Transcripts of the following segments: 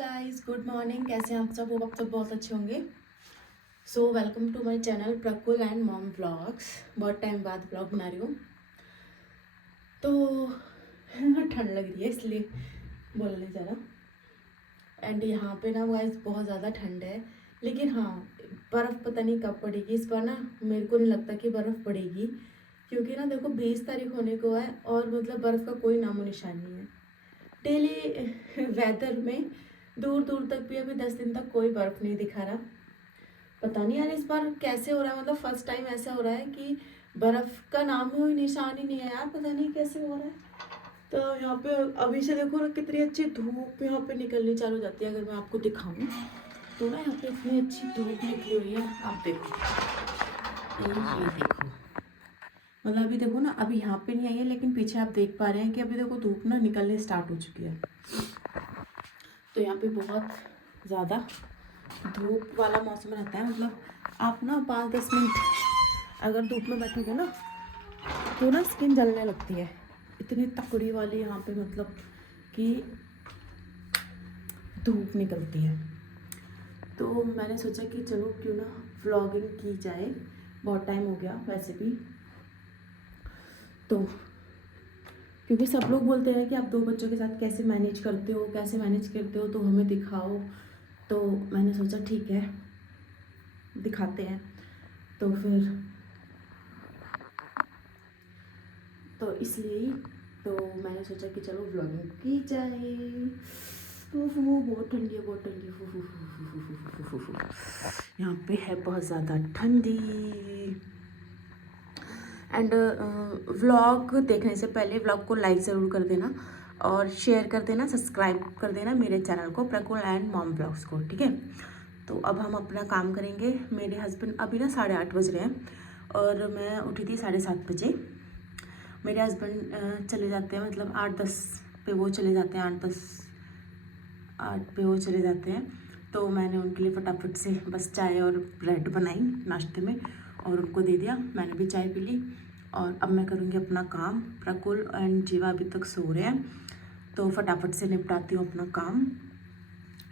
Guys, good morning. कैसे हैं आप सब? वो आप सब बहुत अच्छे होंगे। So welcome to my channel Prakul and mom vlogs. बहुत टाइम बाद व्लॉग बना रही हूँ तो ठंड लग रही है इसलिए बोला नहीं जा रहा। एंड यहाँ पे ना गाइस बहुत ज़्यादा ठंड है, लेकिन हाँ बर्फ़ पता नहीं कब पड़ेगी इस बार ना। मेरे को नहीं लगता कि बर्फ़ पड़ेगी, क्योंकि ना देखो 20 तारीख होने को है और मतलब बर्फ़ का कोई नामो निशान नहीं है। डेली वेदर में दूर दूर तक भी अभी 10 दिन तक कोई बर्फ़ नहीं दिखा रहा। पता नहीं यार इस बार कैसे हो रहा है, मतलब फर्स्ट टाइम ऐसा हो रहा है कि बर्फ़ का नाम ही निशान ही नहीं है यार। पता नहीं कैसे हो रहा है। तो यहाँ पे अभी से देखो ना कितनी अच्छी धूप यहाँ पे निकलनी चालू हो जाती है। अगर मैं आपको दिखाऊं तो ना यहाँ पे इतनी अच्छी धूप निकली हुई है, आप देखो। ये देखो, मतलब अभी देखो ना, अभी यहाँ पे नहीं आई है लेकिन पीछे आप देख पा रहे हैं कि अभी देखो धूप ना निकलने स्टार्ट हो चुकी है। तो यहाँ पे बहुत ज़्यादा धूप वाला मौसम रहता है। मतलब आप ना 5-10 मिनट अगर धूप में बैठोगे ना तो ना स्किन जलने लगती है, इतनी तकड़ी वाली यहाँ पे मतलब कि धूप निकलती है। तो मैंने सोचा कि चलो क्यों ना व्लॉगिंग की जाए, बहुत टाइम हो गया वैसे भी। तो क्योंकि सब लोग बोलते हैं कि आप 2 बच्चों के साथ कैसे मैनेज करते हो, कैसे मैनेज करते हो, तो हमें दिखाओ। तो मैंने सोचा ठीक है दिखाते हैं। तो फिर तो इसलिए तो मैंने सोचा कि चलो व्लॉगिंग की जाए। बहुत ठंडी है, बहुत ठंडी। यहाँ पे है बहुत ज़्यादा ठंडी। एंड व्लॉग देखने से पहले व्लॉग को लाइक ज़रूर कर देना और शेयर कर देना, सब्सक्राइब कर देना मेरे चैनल को प्रकुल एंड मॉम व्लॉग्स को, ठीक है। तो अब हम अपना काम करेंगे। मेरे हस्बैंड अभी ना 8:30 बज रहे हैं और मैं उठी थी 7:30 बजे। मेरे हस्बैंड चले जाते हैं, मतलब 8-10 पे वो चले जाते हैं, 8 पे वो चले जाते हैं। तो मैंने उनके लिए फटाफट से बस चाय और ब्रेड बनाई नाश्ते में और उनको दे दिया। मैंने भी चाय पी ली और अब मैं करूँगी अपना काम। प्रकुल एंड जीवा अभी तक सो रहे हैं तो फटाफट से निपटाती हूँ अपना काम।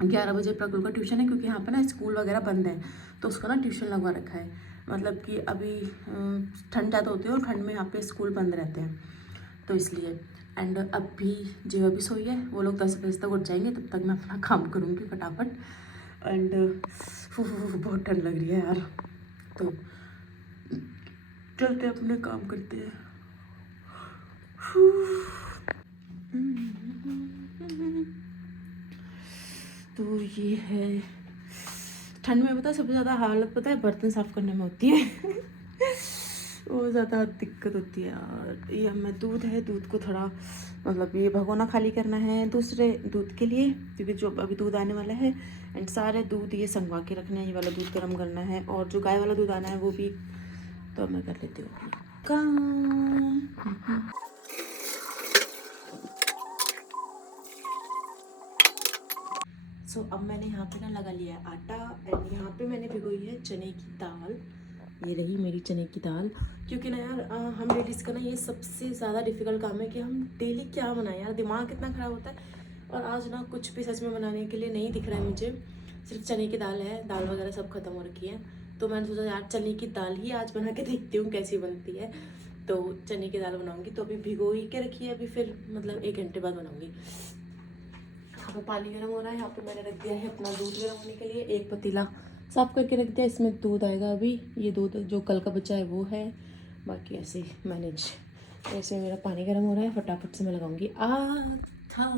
11 बजे प्रकुल का ट्यूशन है, क्योंकि यहाँ पे ना स्कूल वगैरह बंद है तो उसको ना ट्यूशन लगवा रखा है। मतलब कि अभी ठंड ज़्यादा होती है और ठंड में यहाँ पे स्कूल बंद रहते हैं तो इसलिए। एंड अब भी जीवा भी सोई है, वो लोग 10 बजे तक उठ जाएंगे, तब तक मैं अपना काम करूँगी फटाफट। एंड बहुत ठंड लग रही है यार, तो चलते अपने काम करते हैं। तो ये है ठंड में, पता है सबसे ज़्यादा हालत पता है बर्तन साफ़ करने में होती है वो ज़्यादा दिक्कत होती है यार। ये हमें दूध है, दूध को थोड़ा मतलब ये भगोना खाली करना है दूसरे दूध के लिए, क्योंकि जो अभी दूध आने वाला है। एंड सारे दूध ये संगवा के रखने हैं, ये वाला दूध गर्म करना है और जो गाय वाला दूध आना है वो भी। तो मैं कर लेती हूँ अपना काम। सो अब मैंने यहाँ पे ना लगा लिया है आटा एंड यहाँ पे मैंने भिगोई है चने की दाल। ये रही मेरी चने की दाल। क्योंकि ना यार हम लेडीज़ का ना ये सबसे ज़्यादा डिफ़िकल्ट काम है कि हम डेली क्या बनाएं यार, दिमाग कितना ख़राब होता है। और आज ना कुछ भी सच में बनाने के लिए नहीं दिख रहा है मुझे, सिर्फ चने की दाल है, दाल वगैरह सब ख़त्म हो रखी है। तो मैंने सोचा यार चने की दाल ही आज बना के देखती हूँ कैसी बनती है। तो चने की दाल बनाऊँगी, तो अभी भिगोई के रखी है, अभी फिर मतलब 1 घंटे बाद बनाऊँगी। यहाँ पे पानी गर्म हो रहा है, यहाँ पे मैंने रख दिया है अपना दूध गर्म होने के लिए। एक पतीला साफ़ करके रख दिया, इसमें दूध आएगा अभी। ये दूध जो कल का बचा है वो है, बाकी ऐसे मैनेज। ऐसे मेरा पानी गर्म हो रहा है, फटाफट से मैं लगाऊंगी आथा।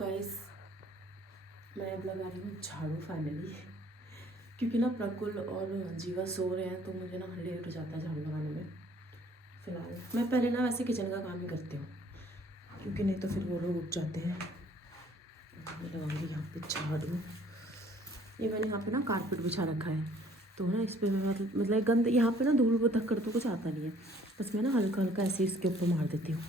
गाइस मैं अब लगा रही हूँ झाड़ू फाइनली, क्योंकि ना प्रकुल और जीवा सो रहे हैं तो मुझे ना लेट हो जाता है झाड़ू लगाने में। फिलहाल मैं पहले ना वैसे किचन का काम ही करती हूँ, क्योंकि नहीं तो फिर वो लोग उठ जाते हैं। मैं लगाऊंगी यहाँ पे झाड़ू। ये मैंने यहाँ पे ना कारपेट बिछा रखा है, तो ना इस पर मैं मतलब गंद यहाँ पे ना धूल वो तक कर तो कुछ आता नहीं है, बस मैं ना हल्का हल्का ऐसे इसके ऊपर मार देती हूँ।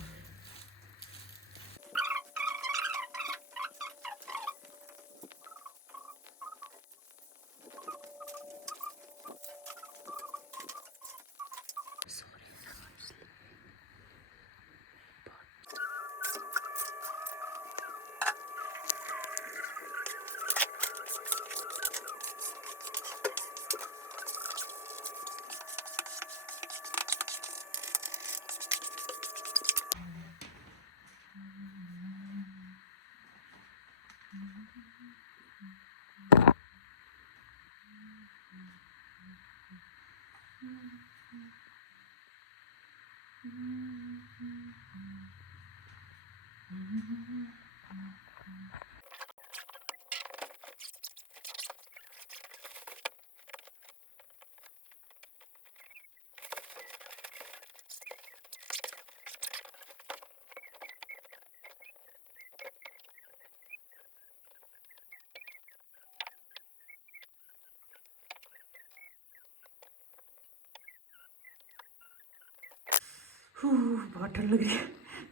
बहुत ठंड लग रही है।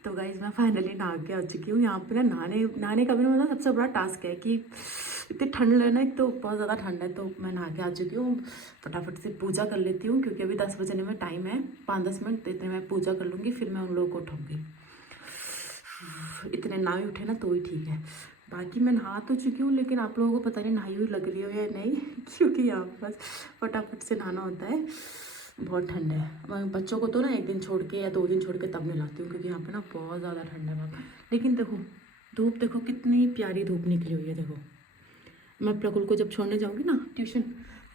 तो गाइज मैं फाइनली नहा के आ चुकी हूँ। यहाँ पे ना नहाने का भी ना मतलब सबसे बड़ा टास्क है कि इतनी ठंड है ना, एक तो बहुत ज़्यादा ठंड है, तो मैं नहा के आ चुकी हूँ। फटाफट से पूजा कर लेती हूँ, क्योंकि अभी 10 बजने में टाइम है, 5-10 मिनट इतने मैं पूजा कर लूँगी, फिर मैं उन लोगों को उठाऊँगी। इतने ना ही उठे ना तो ही ठीक है। बाकी मैं नहा तो चुकी हूँ, लेकिन आप लोगों को पता नहीं नहाई हुई लग रही हो या नहीं, क्योंकि यहाँ पर बस फटाफट से नहाना होता है। बहुत ठंड है। मैं बच्चों को तो ना 1 दिन छोड़ के या 2 दिन छोड़ के तब नहलाती हूँ, क्योंकि यहाँ पे ना बहुत ज़्यादा ठंड है वहाँ पर। लेकिन देखो धूप, देखो कितनी प्यारी धूप निकली हुई है। देखो मैं प्रकुल को जब छोड़ने जाऊँगी ना ट्यूशन,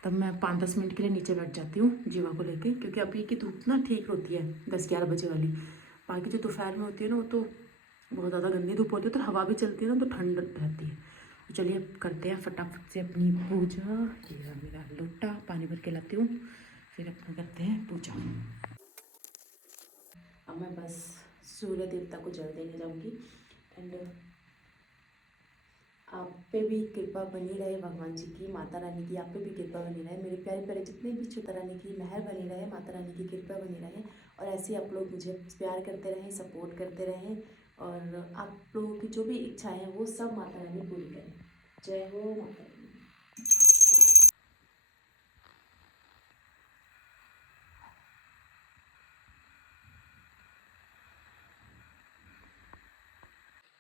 तब मैं 5-10 मिनट के लिए नीचे बैठ जाती हूँ जीवा को लेके, क्योंकि अभी की धूप ना ठीक होती है 10-11 बजे वाली। बाकी जो दोपहर में होती है ना, वो तो बहुत ज़्यादा गंदी धूप होती है, तो हवा भी चलती है ना, तो ठंड रहती है। तो चलिए अब करते हैं फटाफट से अपनी पूजा। ये मेरा लोटा पानी भर के लाती हूँ, फिर अपना करते हैं पूजा। अब मैं बस सूर्य देवता को जल देने जाऊँगी। एंड आप पे भी कृपा बनी रहे भगवान जी की, माता रानी की आप पे भी कृपा बनी रहे, मेरे प्यारे प्यारे जितने भी माता रानी की मेहर बनी रहे, माता रानी की कृपा बनी रहे, और ऐसे आप लोग मुझे प्यार करते रहें, सपोर्ट करते रहें, और आप लोगों की जो भी इच्छाएं हैं वो सब माता रानी पूरी करें। जय हो माता रानी।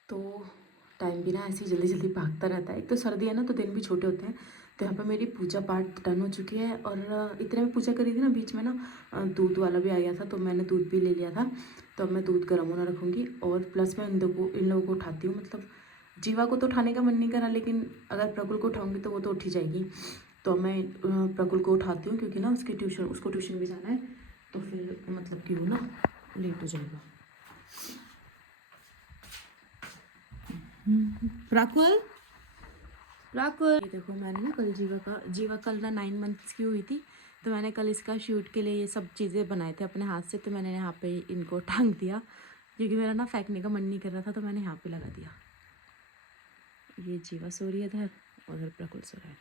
तो टाइम भी ना ऐसे ही जल्दी जल्दी भागता रहता है। एक तो सर्दी है ना, तो दिन भी छोटे होते हैं। तो यहाँ पर मेरी पूजा पाठ डन हो चुकी है, और इतने में पूजा करी थी ना, बीच में ना दूध वाला भी आ गया था, तो मैंने दूध भी ले लिया था। तो अब मैं दूध गर्म होना रखूँगी, और प्लस मैं इन लोगों को उठाती हूँ। मतलब जीवा को तो उठाने का मन नहीं करा, लेकिन अगर प्रकुल को उठाऊँगी तो वो तो उठ ही जाएगी। तो मैं प्रकुल को उठाती हूँ, क्योंकि ना उसको ट्यूशन भी जाना है, तो फिर मतलब कि वो ना लेट हो जाएगा। प्रकुल ये देखो, मैंने ना कल जीवा कल ना 9 मंथ्स की हुई थी, तो मैंने कल इसका शूट के लिए ये सब चीज़ें बनाए थे अपने हाथ से, तो मैंने यहाँ पे इनको टांग दिया, क्योंकि मेरा ना फेंकने का मन नहीं कर रहा था, तो मैंने यहाँ पे लगा दिया। ये जीवा सो रही है इधर, उधर प्रकुल सो रहा है।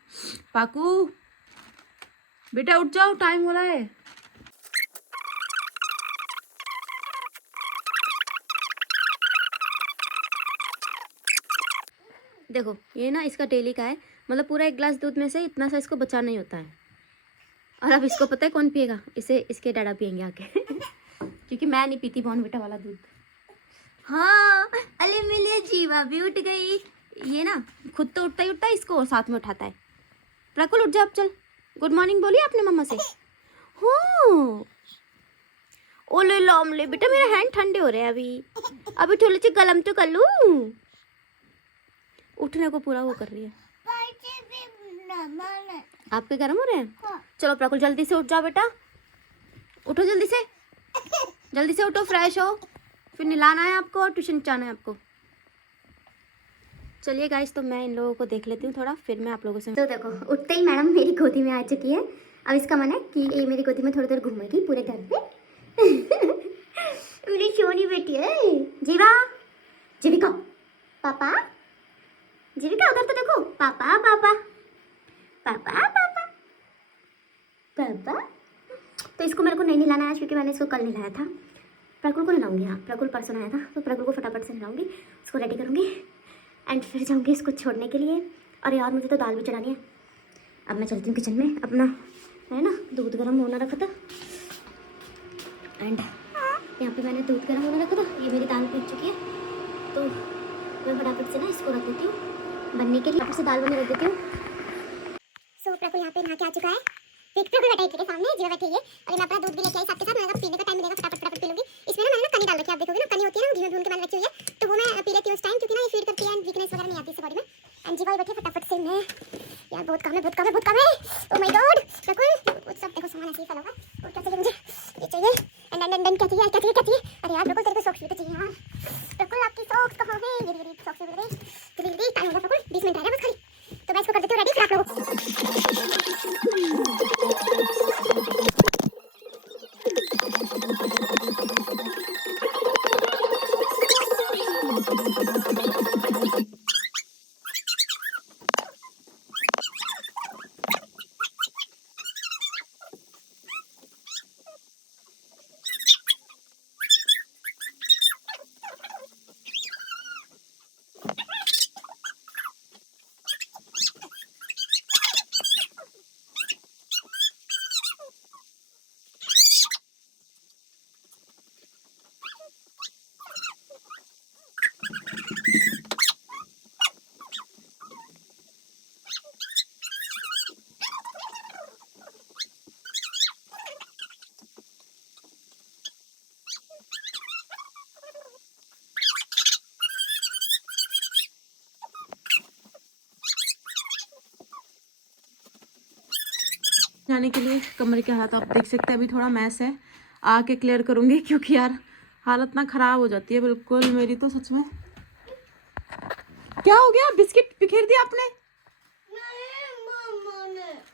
पाकू बेटा उठ जाओ, टाइम हो रहा है। देखो ये ना इसका डेली का है, मतलब पूरा 1 गिलास दूध में से इतना सा इसको बचाना ही होता है। और अब इसको पता है कौन पिएगा, इसे इसके डैडा पियेंगे आके क्योंकि मैं नहीं पीती बॉर्नविटा वाला दूध। हाँ अरे मिलिए, जीवा भी उठ गई। ये ना खुद तो उठता ही उठता है, इसको साथ में उठाता है। प्रकुल उठ जा अब, चल गुड मॉर्निंग बोलिए आपने मम्मा से। हो ओले लोमले बेटा, मेरा हैंड ठंडे हो रहे हैं अभी थोड़े से गलम तो कर लूं। उठने को पूरा वो कर रही है। आपके गर्म हो रहे हैं? हाँ। चलो प्रकुल जल्दी से उठ जाओ बेटा, उठो जल्दी से उठो, फ्रेश हो, फिर नहलाना है आपको और ट्यूशन जाना है आपको। चलिए गाइस, तो मैं इन लोगों को देख लेती हूँ थोड़ा, फिर मैं आप लोगों से। तो देखो, उठते ही मैडम मेरी गोदी में आ चुकी है। अब इसका मन है कि ये मेरी गोदी में थोड़ी देर घूमेगी पूरे घर पे। मेरी सोनी बेटी है। जीवा, जीविका, पापा, जीविका उधर तो देखो। पापा पापा पापा पापा पापा। तो इसको मेरे को नहीं नहलाना है क्योंकि मैंने इसको कल नहलाया था। प्रकुल को नहलाऊंगी। हाँ, प्रकुल परसों आया था, तो प्रकुल को फटाफट से नहलाऊंगी, उसको रेडी करूँगी एंड फिर जाऊँगी इसको छोड़ने के लिए। और यार मुझे तो दाल भी चढ़ानी है। अब मैं चलती हूँ किचन में। अपना है ना दूध गर्म होना रखा था एंड यहाँ पे मैंने दूध गर्म होना रखा था। ये मेरी दाल पक चुकी है, तो मैं फटाफट से ना इसको रख देती हूँ बनने के लिए। फटाफट से दाल बने रख देती हूँ। सो प्रकुल यहाँ पे नहा के आ चुका है। देख, प्रकुल बैठा है के सामने, जीवा बैठी है और मैं अपना दूध भी लेके आई साथ के साथ। मैंने कहा पीने का टाइम मिलेगा फटाफट फटाफट पी लूंगी। इसमें ना मैंने कनी डाल रखी है, आप देखोगे ना कनी होती है ना, घी में भून के मैंने रखी हुई है, तो वो मैं पी लेती हूँ उस टाइम, क्योंकि ना ये फीड करती है एंड वीकनेस वगैरह नहीं आती इससे बॉडी में। एंड जीवा बैठी फटाफट से। मैं यार बहुत काम है, बहुत काम है, बहुत काम है। ओह माय गॉड प्रकुल, वो सब देखो सामान ऐसे ही फैला हुआ है। और क्या चाहिए मुझे? ये चाहिए एंड क्या चाहिए, क्या चाहिए, क्या चाहिए? अरे यार प्रकुल तेरे को सॉक्स भी तो चाहिए यार। प्रकुल आपकी सॉक्स कहाँ है? ये मेरी सॉक्स मिल गई जल्दी। टाइम होगा प्रकुल, 20 मिनट रह गए बस खाली। तो मैं इसको कर देती हूँ रेडी, फिर आप लोगों जाने के लिए कमरे के हालात आप देख सकते हैं। अभी थोड़ा मैस है, आके क्लियर करूँगी क्योंकि यार हालत ना ख़राब हो जाती है बिल्कुल मेरी तो सच में। क्या हो गया? बिस्किट बिखेर दिया आपने?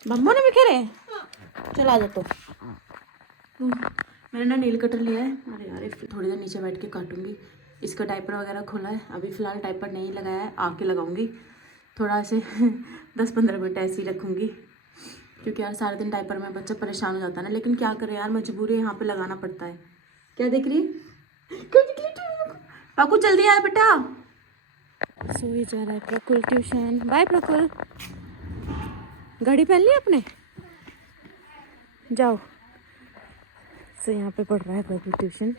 मम्मा ने बिखेरे? चला जा। तो मैंने ना नेल कटर लिया है। अरे यार थोड़ी देर नीचे बैठ के काटूंगी। इसका डायपर वगैरह खोला है, अभी फ़िलहाल डायपर नहीं लगाया है, आके लगाऊंगी थोड़ा ऐसे 10-15 मिनट ऐसे ही रखूँगी, क्योंकि यार सारे दिन डायपर में बच्चा परेशान हो जाता है ना। लेकिन क्या करें यार, मजबूरी है, यहाँ पे लगाना पड़ता है। क्या देख रही है? पाकू जल्दी आया बेटा। सो ही जा रहा है प्रकुल ट्यूशन। बाय प्रकुल। घड़ी पहन ली आपने? जाओ। सो यहाँ पे पढ़ रहा है प्रकुल ट्यूशन।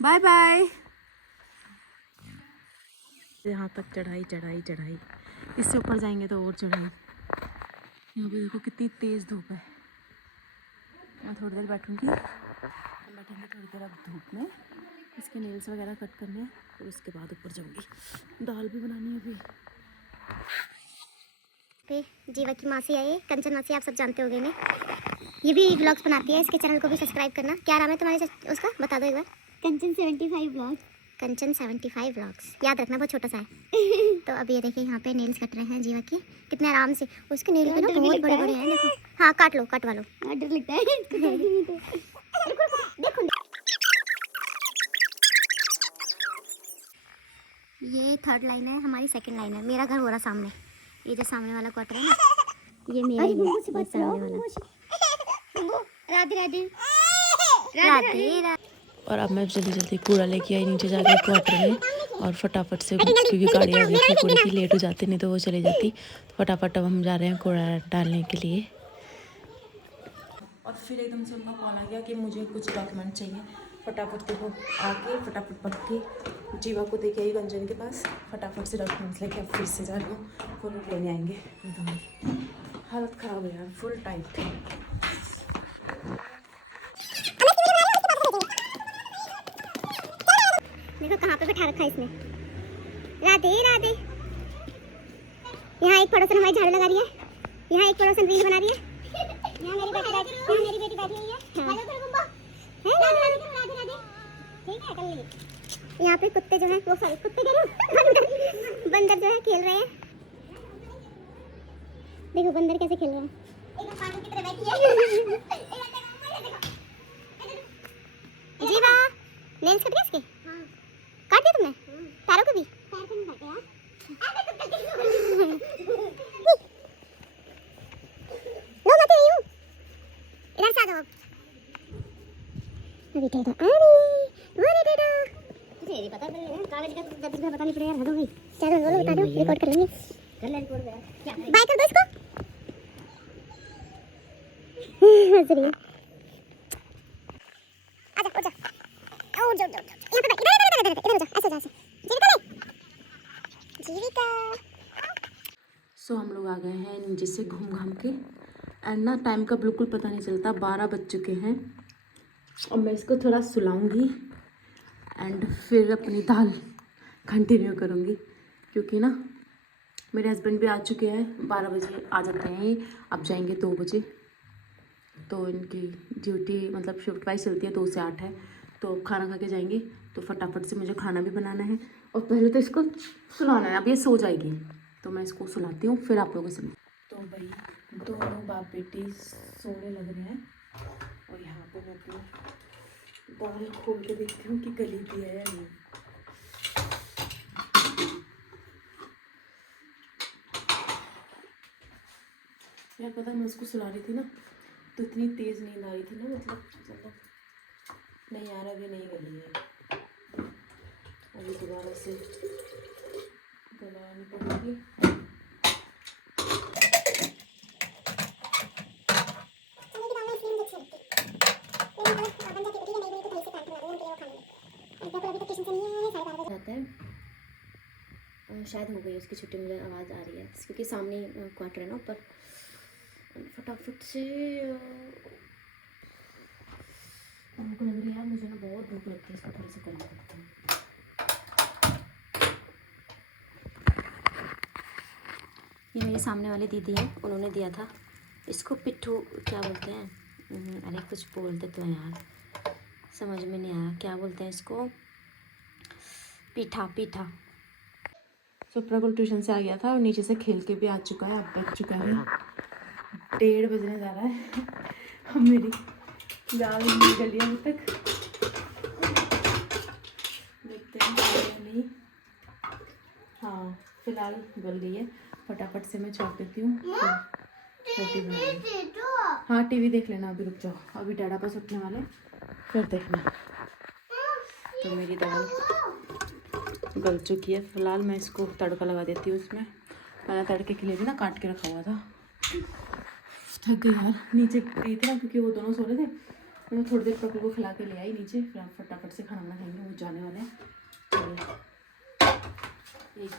Bye bye. यहाँ तक चढ़ाई चढ़ाई चढ़ाई, इससे ऊपर जाएंगे तो और चढ़ाई। यहाँ पे देखो कितनी तेज़ धूप है। मैं थोड़ी देर बैठूंगी, हम बैठेंगे थोड़ी देर अब धूप में। इसके नेल्स वगैरह कट करने हैं, और उसके बाद ऊपर जाऊंगी। दाल भी बनानी है अभी। पे जीवा की मासी आई है, कंचन मासी, आप सब जानते होंगे इन्हें। ये भी व्लॉग्स बनाती है, इसके चैनल को भी सब्सक्राइब करना। क्या नाम है तुम्हारे उसका, बता दो एक बार। कंचन 75 व्लॉग्स। कंचन 75 व्लॉग्स, याद रखना, बहुत छोटा सा है। तो अब ये देखिए यहाँ पे नेल्स कट रहे हैं जीवा की, कितने आराम से। उसके नेल पे ना बहुत बड़े बड़े हैं, देखो। हाँ काट लो, कटवा लो। डर लगता है देखो। ये 3rd लाइन है, हमारी 2nd लाइन है। मेरा घर हो रहा सामने, ये जो सामने वाला क्वार्टर है ना, ये मेरा ही है, सामने वाला। राधे राधे राधे। और अब मैं जल्दी जल्दी कूड़ा लेके आई नीचे जाकर क्वार्टर में, और फटाफट से, क्योंकि गाड़ी आ गई थी कूड़े की, लेट हो जाती नहीं तो वो चली जाती। तो फटाफट अब हम जा रहे हैं कूड़ा डालने के लिए। और फिर एकदम से उनका कॉल आ गया कि मुझे कुछ डॉक्यूमेंट चाहिए। फटाफट देखो आके फटाफट पढ़ के जीवा को देके आई गंजन के पास, फटाफट से डॉक्यूमेंट्स लेके अब फिर से जा रही हूँ। फुल लेने आएंगे। हालत ख़राब है यार, फुल टाइट। देखो कहाँ पे बैठा रखा है इसने। राधे राधे। यहाँ एक पड़ोसन हमारी झाड़ू लगा रही है, यहाँ एक पड़ोसन रील बना रही है, यहाँ मेरी बेटी बैठी हुई है। ठीक है कर लिए। यहाँ पे कुत्ते जो है वो सॉरी कुत्ते कह रहे हो बंदर जो है खेल रहे हैं। देखो बंदर कैसे खेल रहे हैं। एक पागल की तरह बैठी है। जीवा नेल्स कट गए इसके? हाँ। काट दिए तुमने? पैरों के भी? पैर पे नहीं काटे यार। लो मत यूं। इधर से आ जाओ। अभी टेढ़ा अरे टेढ़ा मुझे ये पता नहीं कागज का तो जब भी पता नहीं पड़ेगा हटो भाई। चलो बोलो बता दो रिकॉर्ड कर लेंगे। कर ले रिकॉर्ड यार। क्या बाय कर दो इसको। हंस रही है। आजा आजा आओ जाओ जाओ यहाँ पे इधर जा ऐसे जा ऐसे जीविका ले जीविका। सो हम लोग आ गए हैं नीचे से घूम घाम के एंड ना टाइम का बिल्कुल पता नहीं चलता, 12 बज चुके हैं। और मैं इसको थोड़ा सुलाऊंगी एंड फिर अपनी दाल कंटिन्यू करूँगी, क्योंकि ना मेरे हस्बैंड भी आ चुके हैं, 12 बजे आ जाते हैं, अब जाएंगे 2 बजे। तो इनकी ड्यूटी मतलब शिफ्ट वाइज चलती है, 2 से 8 है। तो खाना खा के जाएंगे, तो फटाफट से मुझे खाना भी बनाना है और पहले तो इसको सुलाना है। अब ये सो जाएगी तो मैं इसको सुलाती हूँ, फिर आप लोगों से। तो भाई दोनों बाप बेटी सोने लग रहे हैं और यहाँ पे मैं अपनी दाल खोल के देखती हूँ कि गली भी है या नहीं। यार पता है मैं उसको सुला रही थी ना तो इतनी तेज़ नींद आ रही थी ना, मतलब नहीं यार अभी नहीं गली है, अभी दोबारा से गलानी पड़ेगी। जाता है शायद हो गई उसकी छुट्टी, मुझे आवाज़ आ रही है क्योंकि सामने क्वार्टर है ना ऊपर। फटाफट से भूख लग रही है यार, मुझे ना बहुत भूख लगती है, इसको थोड़ी सी करना पड़ता है। ये मेरे सामने वाली दीदी है, उन्होंने दिया था इसको पिट्ठू क्या बोलते हैं, अरे कुछ बोलते तो हैं यार, समझ में नहीं आया क्या बोलते हैं इसको, पीठा पीठा। तो प्रकुल ट्यूशन से आ गया था और नीचे से खेल के भी आ चुका है, अब बज चुका है 1:30 बजने जा रहा है। अब मेरी दाल नहीं गली अभी तक, देखते हैं नहीं। हाँ फिलहाल गल रही है, फटाफट से मैं छोड़ देती हूँ रोटी बनाऊंगी। हाँ टीवी देख लेना, अभी रुक जाओ, अभी डैडा पास उठने वाले फिर देखना। तो मेरी दाल गल चुकी है, फिलहाल मैं इसको तड़का लगा देती हूँ इसमें। मैंने तड़के के लिए भी ना काट के रखा हुआ था। थक गई यार, नीचे गई थी ना क्योंकि वो दोनों सो रहे थे, तो मैं थोड़ी देर प्रभु को खिला के ले आई नीचे, फिर आप फटाफट से खाना बना खाएंगे, वो जाने वाले हैं। एक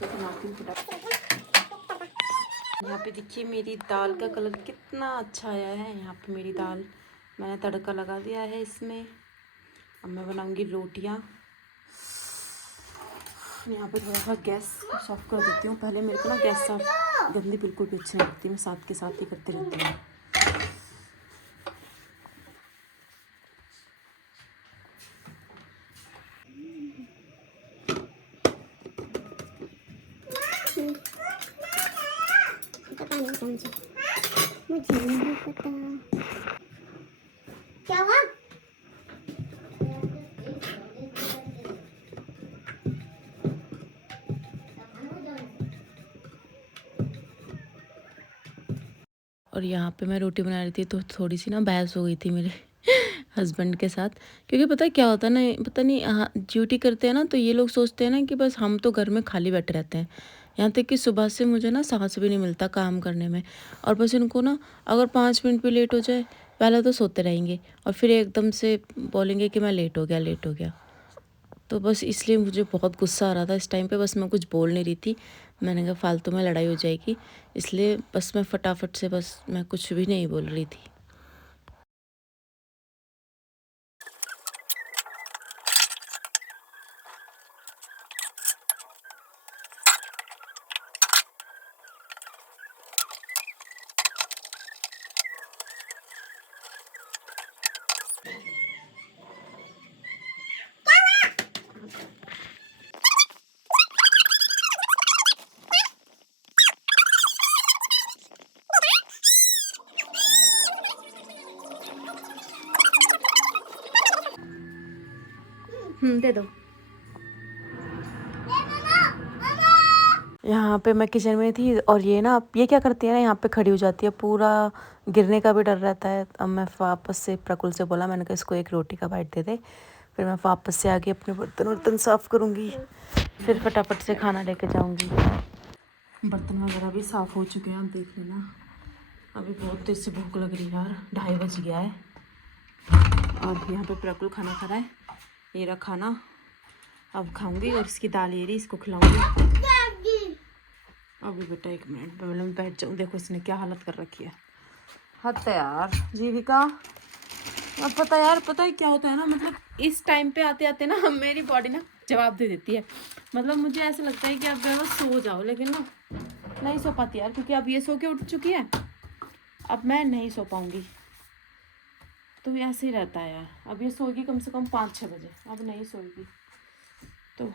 तो बनाती हूँ फटाफट। यहाँ पे देखिए मेरी दाल का कलर कितना अच्छा आया है। यहाँ पे मेरी दाल मैंने तड़का लगा दिया है इसमें। अब मैं बनाऊंगी रोटियाँ। यहाँ पे थोड़ा सा गैस साफ कर देती हूँ, पहले मेरे को ना गैस साफ गंदी बिल्कुल भी अच्छी नहीं लगती, मैं साथ के साथ ही करती रहती हूँ। पता नहीं कौन सा, मुझे नहीं पता क्या हुआ। और यहाँ पे मैं रोटी बना रही थी तो थोड़ी सी ना बहस हो गई थी मेरे हस्बैंड के साथ, क्योंकि पता है क्या होता है ना, पता नहीं हाँ ड्यूटी करते हैं ना तो ये लोग सोचते हैं ना कि बस हम तो घर में खाली बैठे रहते हैं। यहाँ तक कि सुबह से मुझे ना सांस भी नहीं मिलता काम करने में, और बस इनको ना अगर 5 मिनट भी लेट हो जाए, पहले तो सोते रहेंगे और फिर एकदम से बोलेंगे कि मैं लेट हो गया लेट हो गया। तो बस इसलिए मुझे बहुत गुस्सा आ रहा था इस टाइम पे, बस मैं कुछ बोल नहीं रही थी। मैंने कहा फालतू में लड़ाई हो जाएगी, इसलिए बस मैं फटाफट से बस मैं कुछ भी नहीं बोल रही थी। दे दो। यहाँ पे मैं किचन में थी और ये ना, ये क्या करती है ना, यहाँ पे खड़ी हो जाती है, पूरा गिरने का भी डर रहता है। अब मैं वापस से प्रकुल से बोला, मैंने कहा इसको एक रोटी का बाइट दे दे, फिर मैं वापस से आके अपने बर्तन साफ़ करूँगी, फिर फटाफट से खाना लेके जाऊँगी। बर्तन वगैरह भी साफ़ हो चुके हैं, आप देख लेना। अभी बहुत तेज से भूख लग रही है यार, 2:30 बज गया है। और यहाँ पे प्रकुल खाना खा रहा है, ये रहा खाना, अब खाऊंगी और इसकी दाल ये रही, इसको खिलाऊंगी। अभी बेटा 1 मिनट पहले मैं बैठ जाऊँ। देखो इसने क्या हालत कर रखी है, हद है यार जीविका। अब पता है क्या होता है ना, मतलब इस टाइम पे आते आते ना मेरी बॉडी ना जवाब दे देती है। मतलब मुझे ऐसा लगता है कि अब मैं सो जाओ, लेकिन ना नहीं सो पाती यार, क्योंकि अब ये सो के उठ चुकी है, अब मैं नहीं सो पाऊंगी। तो ऐसे ही रहता है यार, अब ये सोएगी कम से कम 5-6 बजे, अब नहीं सोएगी। तो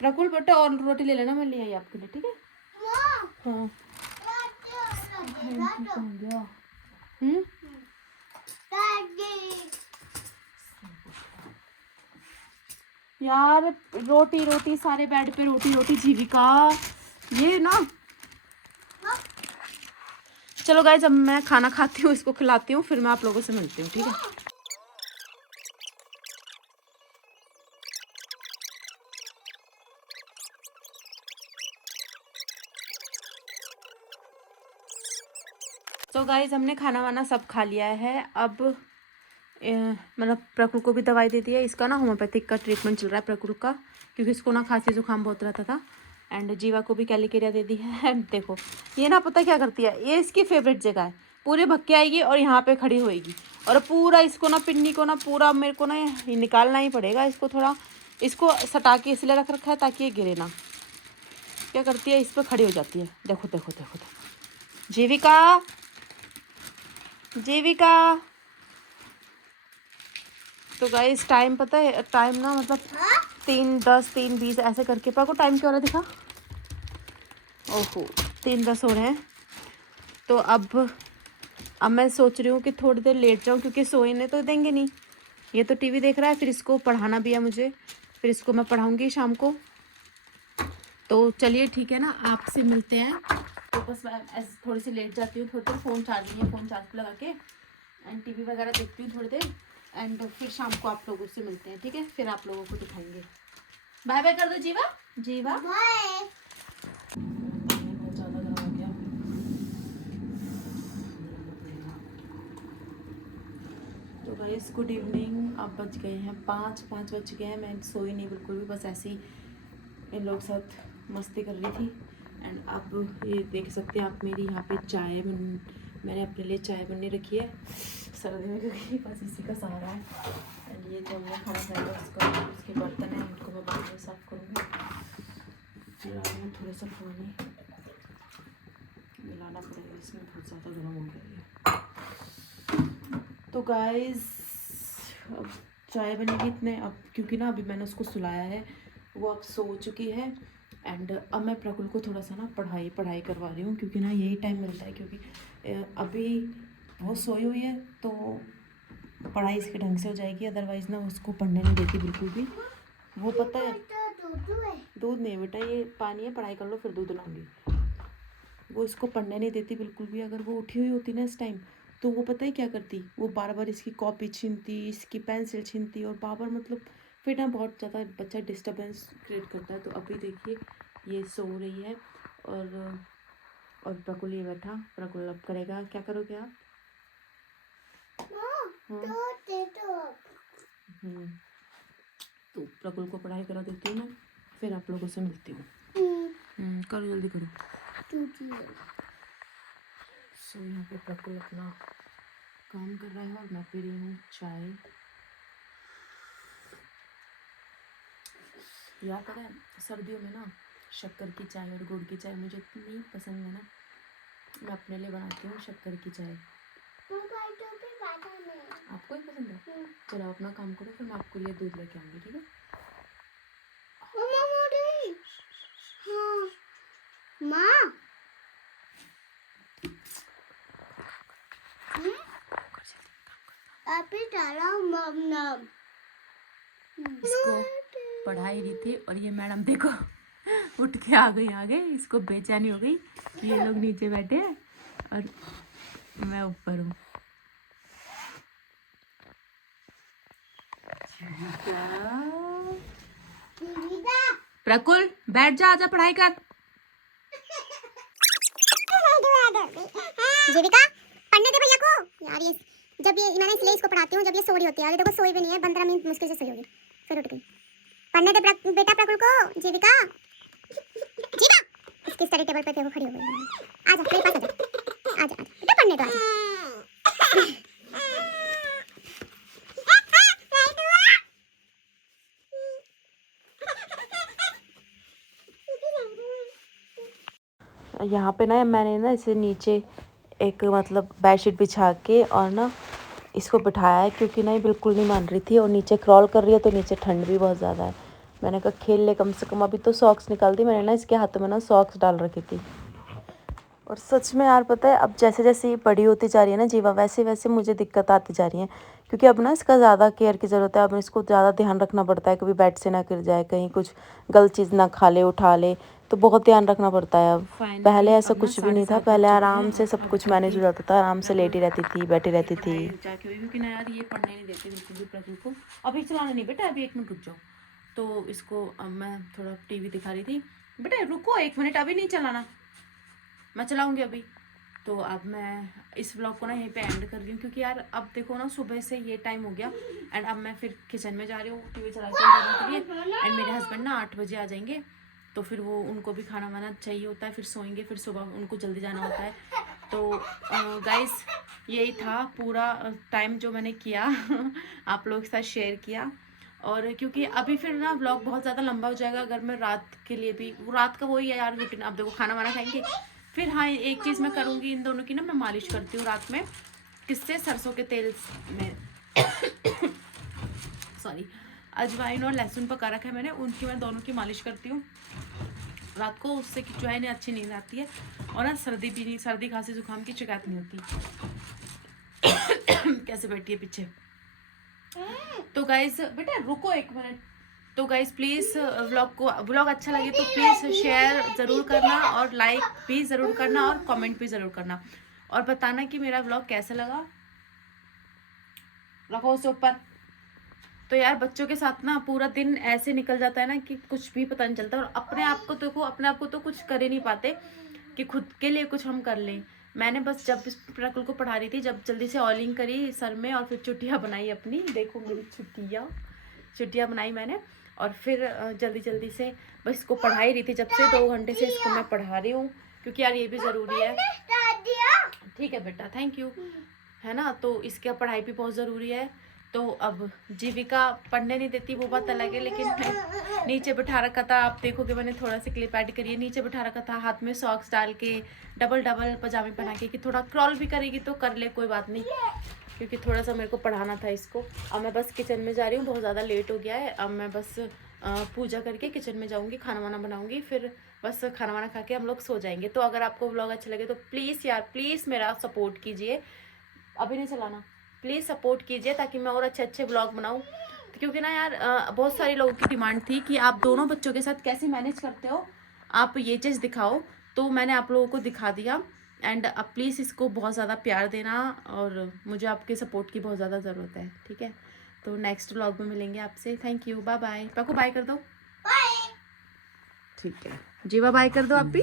प्रकुल बेटा और रोटी ले लेना, मैं ले आई आपके लिए, ठीक है। हाँ यार, रोटी रोटी सारे बेड पे रोटी रोटी जीविका, ये ना। चलो गाइस, अब मैं खाना खाती हूँ, इसको खिलाती हूँ, फिर मैं आप लोगों से मिलती हूँ, ठीक है। तो गाइस, हमने खाना वाना सब खा लिया है। अब मतलब प्रकुल को भी दवाई दे दी है। इसका ना होम्योपैथिक का ट्रीटमेंट चल रहा है प्रकुल का, क्योंकि इसको ना खांसी जुकाम बहुत रहता था। एंड जीवा को भी कैलिकेरिया दे दी है। देखो ये ना, पता क्या करती है, ये इसकी फेवरेट जगह है, पूरे भक्के आएगी और यहाँ पे खड़ी होएगी, और पूरा इसको ना, पिन्नी को ना, पूरा मेरे को ना ये निकालना ही पड़ेगा इसको, थोड़ा इसको सटा के इसलिए रख रखा है ताकि ये गिरे ना। क्या करती है, इस पर खड़ी हो जाती है। देखो देखो देखो देखो, जीविका जीविका। तो गाइस टाइम पता है, टाइम ना मतलब 3:10 3:20 ऐसे करके, पर को टाइम क्या हो रहा है दिखा, ओहो 3:10 हो रहे हैं। तो अब मैं सोच रही हूँ कि थोड़ी देर लेट जाऊँ, क्योंकि सोने तो देंगे नहीं, ये तो टीवी देख रहा है, फिर इसको पढ़ाना भी है मुझे, फिर इसको मैं पढ़ाऊँगी शाम को। तो चलिए ठीक है ना, आपसे मिलते हैं। तो बस मैं ऐसे थोड़ी सी लेट जाती हूँ, थोड़ी देर फ़ोन चार्जिंग है, फ़ोन चार्ज पर लगा के एंड टीवी वगैरह देखती हूँ थोड़ी देर, एंड फिर शाम को आप लोगों से मिलते हैं, ठीक है। फिर आप लोगों को दिखाएंगे। बाय बाय कर दो जीवा, जीवा बाय। बहुत ज़्यादा गर्म हो गया। तो गाइस गुड इवनिंग, अब बज गए हैं 5 बज गए हैं। मैं सोई नहीं बिल्कुल भी, बस ऐसे ही इन लोग साथ मस्ती कर रही थी। एंड अब ये देख सकते हैं आप, मेरी यहाँ पे चाय मैंने अपने लिए चाय बनने रखी है सर्दी में, क्योंकि बस इसी का सहारा है। एंड ये जो हमने खाना खाया उसका, उसके बर्तन हैं, उनको मैं बाद में साफ़ करूँगी। फिलहाल में थोड़ा सा पानी मिलाना पड़ेगा इसमें, बहुत ज़्यादा गर्म हो गया है। तो गाइस अब चाय बनेगी इतने, अब क्योंकि ना अभी मैंने उसको सुलाया है, वो अब सो चुकी है। एंड अब मैं प्रकुल को थोड़ा सा ना पढ़ाई करवा रही हूँ, क्योंकि ना यही टाइम मिलता है, क्योंकि अभी बहुत सोई हुई है, तो पढ़ाई इसके ढंग से हो जाएगी, अदरवाइज़ ना उसको पढ़ने नहीं देती बिल्कुल भी। वो पता है, दूध नहीं बेटा, ये पानी है, पढ़ाई कर लो फिर दूध लाऊंगी। वो इसको पढ़ने नहीं देती बिल्कुल भी। अगर वो उठी हुई होती ना इस टाइम, तो वो पता है क्या करती, वो बार बार इसकी कॉपी छीनती, इसकी पेंसिल छीनती, और बार बार मतलब फिर ना बहुत ज़्यादा बच्चा डिस्टर्बेंस क्रिएट करता है। तो अभी देखिए ये सो रही है, और प्रकुल ये बैठा। प्रकुल अब करेगा, क्या करोगे आप? तो प्रकुल को पढ़ाई करा देती हूँ मैं, फिर आप लोगों से मिलती हूँ। करो जल्दी करो। सो यहाँ पे प्रकुल अपना काम कर रहा है और मैं पी रही हूँ चाय। यार पता है, सर्दियों में ना शक्कर की चाय और गुड़ की चाय मुझे इतनी पसंद है ना, मैं अपने लिए बनाती हूँ शक्कर की चाय। आपको ही पसंद है? चलो अपना काम करो, फिर मैं आपके लिए दूध लेके आऊँगी, ठीक है। माँ अभी डाला मम इसको पढ़ा ही रही थी और ये मैडम देखो उठ के आ गई आगे। इसको बेचैनी हो गई कि ये लोग नीचे बैठे हैं और मैं ऊपर हूँ। प्रकुल बैठ जा, आजा पढ़ाई कर। जीविका पढ़ने दे भैया को यार। ये जब ये मैंने इसलिए इसको पढ़ाती हूँ जब ये सो रही होती है। अभी देखो सोई भी नहीं है, 15 मिनट मुश्किल से सोई होगी, फिर उठ गई। पढ़ने दे बेटा प्रकुल को। जीविका जीवा इसकी स्टडी टेबल पे देखो खड़ी हो गई। आजा मेरे पास आजा, आजा बेटा पढ़ने दो। यहाँ पे ना मैंने ना इसे नीचे एक मतलब बेडशीट बिछा के और ना इसको बिठाया है क्योंकि ना ये बिल्कुल नहीं मान रही थी और नीचे क्रॉल कर रही है, तो नीचे ठंड भी बहुत ज़्यादा है। मैंने कहा खेल ले कम से कम। अभी तो सॉक्स निकाल दी मैंने ना, इसके हाथों में ना सॉक्स डाल रखी थी। और सच में यार पता है, अब जैसे जैसे ये बड़ी होती जा रही है ना जीवा, वैसे वैसे मुझे दिक्कत आती जा रही है क्योंकि अब ना इसका ज़्यादा केयर की ज़रूरत है। अब इसको ज़्यादा ध्यान रखना पड़ता है, कभी बेड से ना गिर जाए, कहीं कुछ गलत चीज़ ना खा ले उठा ले, तो बहुत ध्यान रखना पड़ता है। अब पहले ऐसा कुछ भी नहीं था, पहले आराम से सब कुछ मैनेज हो जाता था, आराम से लेटी रहती थी, बैठी रहती थी। क्योंकि ना यार ये पढ़ने नहीं देते बिल्कुल भी प्रज्वल को। अभी चलाना नहीं बेटा, अभी 1 मिनट रुक जाओ। तो इसको अब मैं थोड़ा टीवी दिखा रही थी। बेटा रुको 1 मिनट, अभी नहीं चलाना, मैं चलाऊंगी अभी। तो अब मैं इस व्लॉग को ना यहीं पे एंड कर रही हूँ क्योंकि यार अब देखो ना सुबह से ये टाइम हो गया एंड अब मैं फिर किचन में जा रही हूँ टीवी चला के लिए। एंड मेरे हस्बैंड ना 8 बजे आ जाएंगे, तो फिर वो उनको भी खाना वाना चाहिए होता है, फिर सोएंगे, फिर सुबह उनको जल्दी जाना होता है। तो गाइस यही था पूरा टाइम जो मैंने किया आप लोगों के साथ शेयर किया। और क्योंकि अभी फिर ना व्लॉग बहुत ज़्यादा लंबा हो जाएगा अगर मैं रात के लिए भी, रात का वही है यार रूटीन। अब देखो खाना वाना खाएंगे, फिर हाँ एक चीज़ मैं करूँगी, इन दोनों की ना मैं मालिश करती हूँ रात में, किससे, सरसों के तेल में सॉरी अजवाइन और लहसुन पका रखा है मैंने, उनकी मैं दोनों की मालिश करती हूँ रात को। उससे कि जो है ना अच्छी नींद आती है और ना सर्दी भी नहीं, सर्दी खांसी जुकाम की शिकायत नहीं होती। कैसे बैठी है पीछे। तो गाइज बेटा रुको 1 मिनट। तो गाइज प्लीज़ व्लॉग अच्छा लगे तो प्लीज़ शेयर ज़रूर करना और लाइक भी ज़रूर करना और कमेंट भी ज़रूर करना और बताना कि मेरा व्लॉग कैसा लगा। रखो उसे ऊपर। तो यार बच्चों के साथ ना पूरा दिन ऐसे निकल जाता है ना कि कुछ भी पता नहीं चलता। और अपने आप को देखो, अपने आप को तो कुछ कर ही नहीं पाते कि खुद के लिए कुछ हम कर लें। मैंने बस जब इस प्रकुल को पढ़ा रही थी, जब जल्दी से ऑयलिंग करी सर में और फिर चुटिया बनाई अपनी, देखो मेरी चुटिया बनाई मैंने और फिर जल्दी जल्दी से बस इसको पढ़ा ही रही थी। जब से 2 घंटे से इसको मैं पढ़ा रही हूँ क्योंकि यार ये भी ज़रूरी है। ठीक है बेटा, थैंक यू, है ना। तो इसका पढ़ाई भी बहुत ज़रूरी है। तो अब जीविका पढ़ने नहीं देती वो बात अलग है, लेकिन नीचे बिठा रखा था, आप देखोगे मैंने थोड़ा सा क्लिप ऐड करी है, नीचे बिठा रखा था हाथ में सॉक्स डाल के, डबल पजामे पहना के कि थोड़ा क्रॉल भी करेगी तो कर ले, कोई बात नहीं, क्योंकि थोड़ा सा मेरे को पढ़ाना था इसको। अब मैं बस किचन में जा रही हूँ, बहुत ज़्यादा लेट हो गया है। अब मैं बस पूजा करके किचन में जाऊँगी, खाना वाना बनाऊँगी, फिर बस खाना वाना खा के हम लोग सो जाएंगे। तो अगर आपको व्लॉग अच्छा लगे तो प्लीज़ यार प्लीज़ मेरा सपोर्ट कीजिए, अभी नहीं चलाना, प्लीज़ सपोर्ट कीजिए ताकि मैं और अच्छे अच्छे व्लॉग बनाऊँ। क्योंकि ना यार बहुत सारे लोगों की डिमांड थी कि आप दोनों बच्चों के साथ कैसे मैनेज करते हो, आप ये चीज़ दिखाओ। तो मैंने आप लोगों को दिखा दिया एंड अब प्लीज़ इसको बहुत ज़्यादा प्यार देना और मुझे आपके सपोर्ट की बहुत ज़्यादा ज़रूरत है, ठीक है। तो नेक्स्ट व्लॉग में मिलेंगे आपसे। Thank you, bye bye. पाको बाय कर दो। ठीक है जीवा, बाय कर दो आप भी।